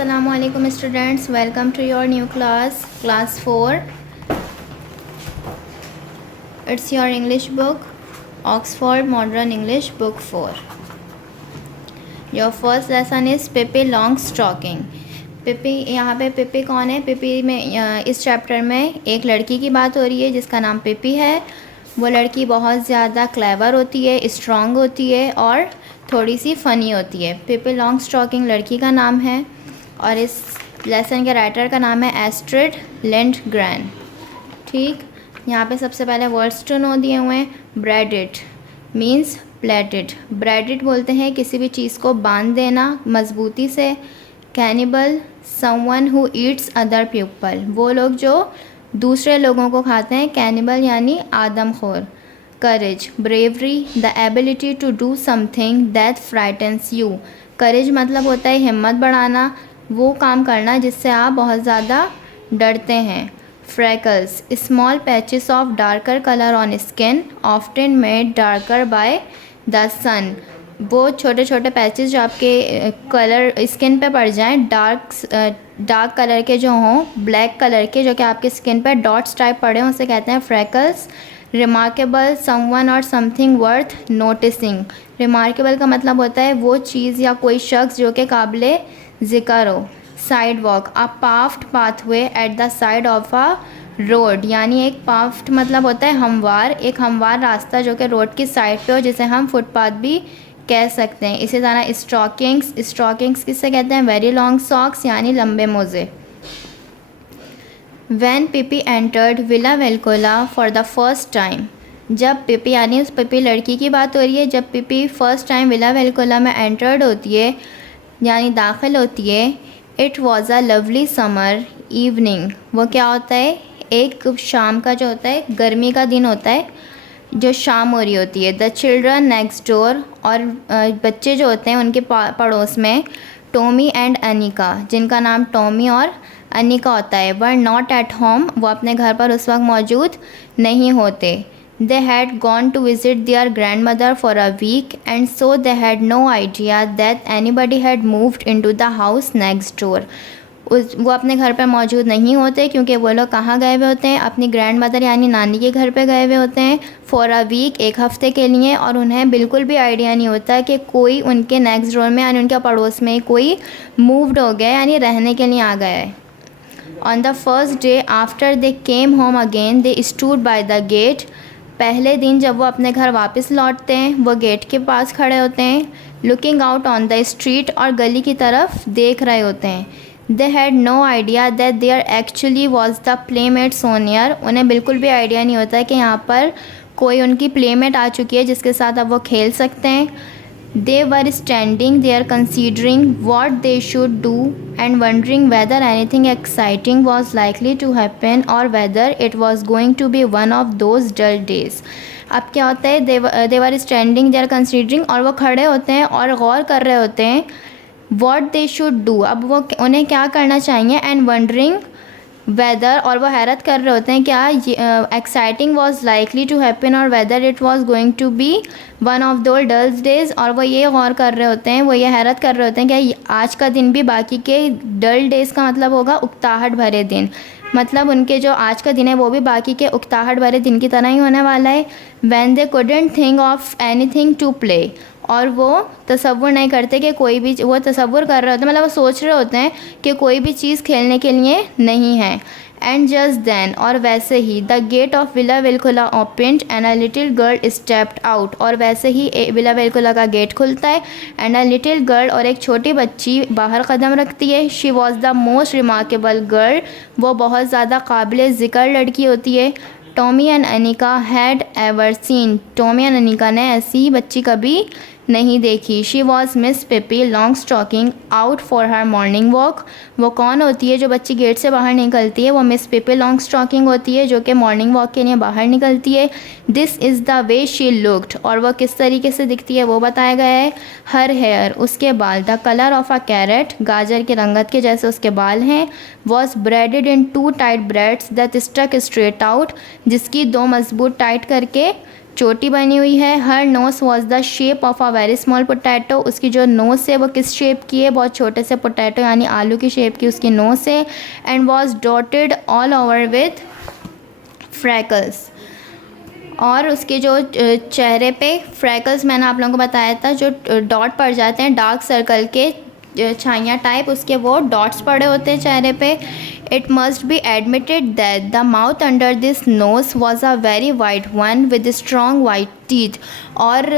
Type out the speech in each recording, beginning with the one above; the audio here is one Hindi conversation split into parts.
Assalamualaikum students, welcome to your new class 4. It's your English book, Oxford Modern English book 4. Your first lesson is Pippi Longstocking. पिपी, यहाँ पे पिपी कौन है? पिपी में इस चैप्टर में एक लड़की की बात हो रही है जिसका नाम पिपी है। वो लड़की बहुत ज़्यादा क्लेवर होती है, स्ट्रॉन्ग होती है और थोड़ी सी फ़नी होती है। पिपी लॉन्गस्टॉकिंग लड़की का नाम है और इस लेसन के राइटर का नाम है एस्ट्रिड लिंडग्रेन। ठीक, यहाँ पे सबसे पहले वर्ड्स टू नो दिए हुए हैं। ब्रेडिड मीन्स प्लेटेड। ब्रेडिड बोलते हैं किसी भी चीज़ को बांध देना मजबूती से। Cannibal someone who Yeats other people, वो लोग जो दूसरे लोगों को खाते हैं। कैनिबल यानी आदमखोर। Courage bravery, the ability to do something that frightens you. Courage मतलब होता है हिम्मत बढ़ाना, वो काम करना जिससे आप बहुत ज़्यादा डरते हैं। Freckles small patches of darker colour on skin often made darker by the sun. वो छोटे छोटे पैचेस जो आपके कलर स्किन पे पड़ जाएं, डार्क कलर के जो हों, ब्लैक कलर के जो कि आपके स्किन पे डॉट्स टाइप पड़े हों, उसे कहते हैं फ्रैकल्स। रिमार्केबल समवन और समथिंग वर्थ नोटिसिंग। रिमार्केबल का मतलब होता है वो चीज़ या कोई शख्स जो कि काबिले ज़िक्र हो। Sidewalk a paved pathway at the side of a road, यानी एक पाव्ड मतलब होता है हमवार, एक हमवार रास्ता जो कि रोड की साइड पे हो, जिसे हम फुटपाथ भी कह सकते हैं। इसी तरह स्टॉकिंग्स, स्टॉकिंग्स किससे कहते हैं? वेरी लॉन्ग सॉक्स यानी लंबे मोज़े। When Pippi entered Villa Velcola for the first time, जब पिपी यानी उस पिपी लड़की की बात हो रही है, जब पिपी फर्स्ट टाइम विला वेलकोला में एंटर्ड होती है यानी दाखिल होती है, it was a lovely summer evening. वो क्या होता है? एक शाम का जो होता है, गर्मी का दिन होता है, जो शाम हो रही होती है। द चिल्ड्रन नेक्स्ट डोर, और बच्चे जो होते हैं उनके पड़ोस में, टॉमी एंड अनिका, जिनका नाम टॉमी और अनिका होता है, वर नॉट एट होम, वो अपने घर पर उस वक्त मौजूद नहीं होते। They had gone to visit their grandmother for a week and so they had no idea that anybody had moved into the house next door. वो अपने घर पर मौजूद नहीं होते क्योंकि वो लोग कहाँ गए हुए होते हैं? अपनी ग्रैंड मदर यानी नानी के घर पे गए हुए होते हैं फॉर अ वीक, एक हफ़्ते के लिए, और उन्हें बिल्कुल भी आइडिया नहीं होता कि कोई उनके नेक्स्ट डोर में यानी उनके पड़ोस में कोई मूव्ड हो गया यानी रहने के लिए आ गया है। On the first day after they came home again they stood by the gate. पहले दिन जब वो अपने घर वापस लौटते हैं, वो गेट के पास खड़े होते हैं। Looking out on the street, और गली की तरफ देख रहे होते हैं। They had no idea that there actually was the playmate so near. उन्हें बिल्कुल भी आइडिया नहीं होता कि यहाँ पर कोई उनकी प्लेमेट आ चुकी है जिसके साथ अब वो खेल सकते हैं। They were standing there considering what they should do and wondering whether anything exciting was likely to happen और whether it was going to be one of those dull days. अब क्या होता है? They were standing there considering, और वो खड़े होते हैं और गौर कर रहे होते हैं वॉट दे शुड डू, अब वो उन्हें क्या करना चाहिए। एंड वंडरिंग वेदर, और वो हैरत कर रहे होते हैं क्या exciting was likely to happen और whether it was going to be one of those dulls days. और वो ये गौर कर रहे होते हैं, वो ये हैरत कर रहे होते हैं क्या आज का दिन भी बाकी के डल डेज़ का मतलब होगा उकताहट भरे दिन, मतलब उनके जो आज का दिन है वो भी बाकी के उकताहट भरे दिन की तरह ही होने वाला है। When they couldn't think of anything to play, और वो तसव्वुर नहीं करते कि कोई भी, वो तसव्वुर कर रहे होते हैं मतलब वो सोच रहे होते हैं कि कोई भी चीज़ खेलने के लिए नहीं है। एंड जस्ट देन, और वैसे ही, the gate of villa Villekulla opened and a little girl stepped out, और वैसे ही विला वेलकोला का गेट खुलता है एंड अ लिटिल गर्ल, और एक छोटी बच्ची बाहर कदम रखती है। She was the most remarkable girl, वो बहुत ज़्यादा काबिल ज़िक्र लड़की होती है। Tommy and Annika had ever seen, Tommy and Annika ने ऐसी बच्ची कभी नहीं देखी। She was Miss Pippi Longstocking out for her morning walk, वो कौन होती है जो बच्ची गेट से बाहर निकलती है? वो मिस पिपी लॉन्गस्टॉकिंग होती है जो कि मॉर्निंग वॉक के लिए बाहर निकलती है। This is the way she looked, और वह किस तरीके से दिखती है वो बताया गया है। हर हेयर, उसके बाल, the colour of a carrot, गाजर के रंगत के जैसे उसके बाल हैं। Was braided in two tight braids that stuck straight out, जिसकी दो मजबूत टाइट करके चोटी बनी हुई है। Her nose was the shape of a very small potato, उसकी जो नोज़ है वो किस शेप की है, बहुत छोटे से पोटैटो यानी आलू की शेप की उसकी नोज़ है। And was dotted all over with freckles, और उसके जो चेहरे पे फ्रैकल्स मैंने आप लोगों को बताया था, जो डॉट पड़ जाते हैं डार्क सर्कल के छाइयाँ टाइप, उसके वो डॉट्स पड़े होते हैं चेहरे पे। It must be admitted that the mouth under this knows was a very wide one with strong white teeth, और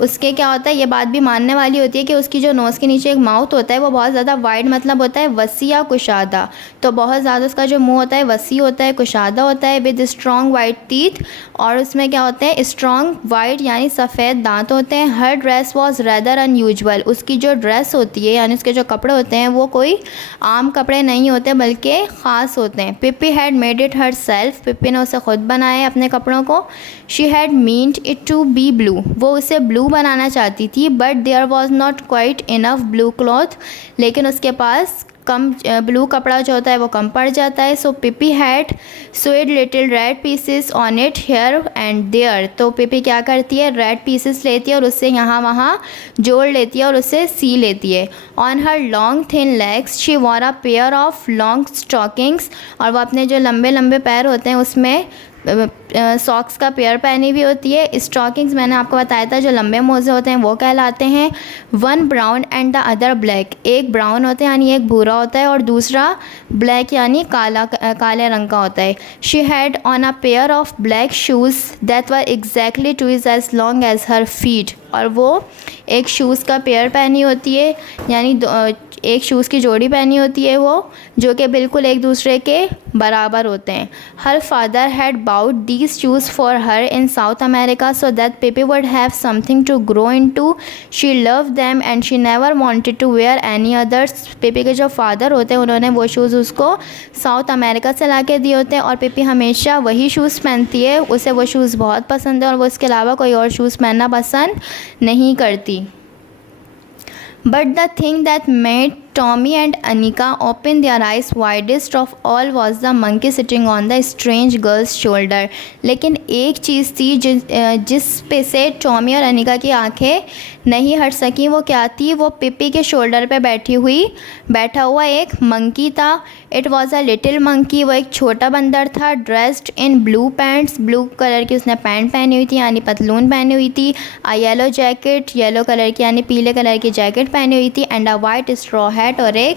उसके क्या होता है, ये बात भी मानने वाली होती है कि उसकी जो नोज़ के नीचे एक माउथ होता है वो बहुत ज़्यादा वाइड, मतलब होता है वसी या कुशादा, तो बहुत ज़्यादा उसका जो मुंह होता है वसी होता है, कुशादा होता है, विद स्ट्रॉन्ग वाइट टीथ, और उसमें क्या होते हैं स्ट्रॉन्ग वाइट यानी सफ़ेद दांत होते हैं। हर ड्रेस वॉज रेदर अनयूजुअल, उसकी जो ड्रेस होती है यानी उसके जो कपड़े होते हैं वो कोई आम कपड़े नहीं होते बल्कि ख़ास होते हैं। Pippi had made it herself, Pippi ने उसे खुद बनाया अपने कपड़ों को। She had meant it to be blue, वो उसे ब्लू बनाना चाहती थी, but there was not quite enough blue cloth, लेकिन उसके पास कम ब्लू कपड़ा जो होता है वो कम पड़ जाता है। So Pippi had sewed little red pieces on it here and there, तो पिप्पी क्या करती है, रेड पीसेस लेती है और उससे यहाँ वहाँ जोड़ लेती है और उसे सी लेती है। On her long thin legs she war a pair of long stockings, और वो अपने जो लंबे लंबे पैर होते हैं उसमें सॉक्स का पेयर पहनी हुई होती है। स्टॉकिंग्स मैंने आपको बताया था जो लंबे मोजे होते हैं वो कहलाते हैं। One brown and the other black, एक ब्राउन होता है यानी एक भूरा होता है और दूसरा ब्लैक यानी काले रंग का होता है। She had on a pair of black shoes that were exactly twice as long as her feet, और वो एक शूज़ का पेयर पहनी होती है यानी एक शूज़ की जोड़ी पहनी होती है वो, जो कि बिल्कुल एक दूसरे के बराबर होते हैं। Her father had bought these shoes for her in South America so that Pippi would have something to grow into, she love them and she never wanted to wear any others. Pippi के जो फादर होते हैं उन्होंने वो शूज़ उसको साउथ अमेरिका से ला के दिए होते हैं और पिप्पी हमेशा वही शूज़ पहनती है, उसे वो शूज़ बहुत पसंद है और वो इसके अलावा कोई और शूज़ पहनना पसंद नहीं करती। But the thing that made Tommy and Anika open their eyes widest of all was the monkey sitting on the strange girl's shoulder. लेकिन एक चीज़ थी जिस पे से टॉमी और अनिका की आंखें नहीं हट सकी, वो क्या थी, वो पिप्पी के शोल्डर पे बैठा हुआ एक मंकी था। It was a little monkey, वो एक छोटा बंदर था। Dressed in blue pants, blue colour की उसने पैंट पहनी हुई थी यानी पतलून पहनी हुई थी। आ येलो जैकेट, येलो कलर की यानी पीले कलर की जैकेट पहनी हुई थी। And a white straw hat, और एक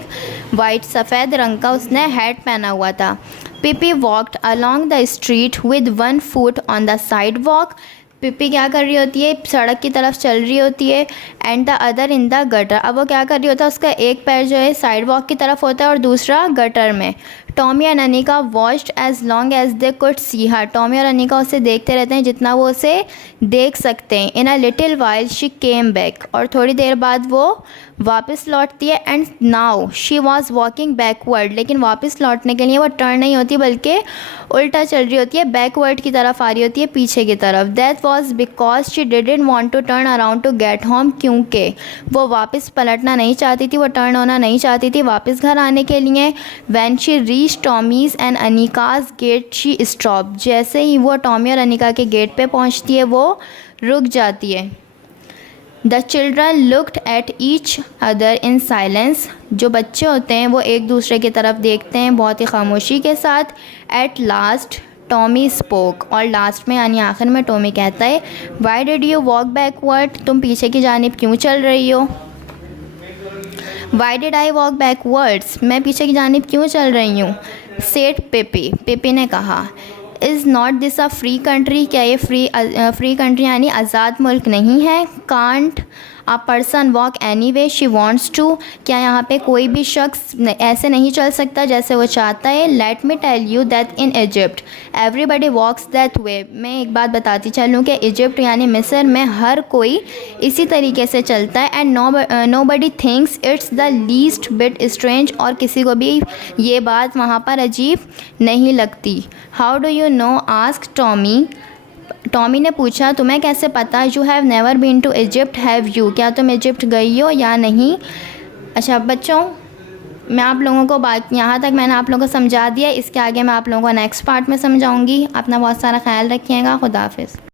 वाइट सफ़ेद रंग का उसने हैट पहना हुआ था। Pippi walked along the street with one foot on the sidewalk, Pippi क्या कर रही होती है, सड़क की तरफ चल रही होती है। And the other in the gutter, अब वो क्या कर रही होता है, उसका एक पैर जो है साइड वॉक की तरफ होता है और दूसरा गटर में। Tommy and Annika watched as long as they could see her, Tommy और अनिका उसे देखते रहते हैं जितना वो उसे देख सकते हैं। In a little while she came back, और थोड़ी देर बाद वो वापस लौटती है। And now she was walking backward, लेकिन वापस लौटने के लिए वो टर्न नहीं होती बल्कि उल्टा चल रही होती है, बैकवर्ड की तरफ आ रही होती है, पीछे की तरफ। That was because she didn't want to turn around to get home, क्योंकि वो वापस पलटना नहीं चाहती थी, वो टर्न होना नहीं चाहती थी वापस घर आने के लिए। When she reach Tommy's and Annika's gate she stop, जैसे ही वो टॉमी और अनिका के गेट पे पहुंचती है वो रुक जाती है। The children looked at each other in silence, जो बच्चे होते हैं वो एक दूसरे की तरफ देखते हैं बहुत ही खामोशी के साथ। एट लास्ट टॉमी स्पोक, और लास्ट में यानी आखिर में टॉमी कहता है, why did you walk backward, तुम पीछे की जानिब क्यों चल रही हो। Why did I walk backwards, मैं पीछे की जानिब क्यों चल रही हूँ। सेड पिप्पी, पिप्पी ने कहा, is not this a free country, क्या ये फ्री कंट्री यानी आज़ाद मुल्क नहीं है। Can't a person walk any way she wants to, क्या यहाँ पे कोई भी शख्स ऐसे नहीं चल सकता जैसे वो चाहता है। Let me tell you that in Egypt everybody walks that way, मैं एक बात बताती चलूँ कि इजिप्ट यानी मिस्र में हर कोई इसी तरीके से चलता है। And nobody thinks it's the least bit strange, और किसी को भी ये बात वहाँ पर अजीब नहीं लगती। How do you know, ask Tommy, Tommy ने पूछा, तुम्हें कैसे पता। You have never been to Egypt have you, क्या तुम इजिप्ट गई हो या नहीं। अच्छा बच्चों, मैं आप लोगों को बात यहाँ तक मैंने आप लोगों को समझा दिया, इसके आगे मैं आप लोगों को नेक्स्ट पार्ट में समझाऊंगी। अपना बहुत सारा ख्याल रखिएगा, खुदा हाफिज़।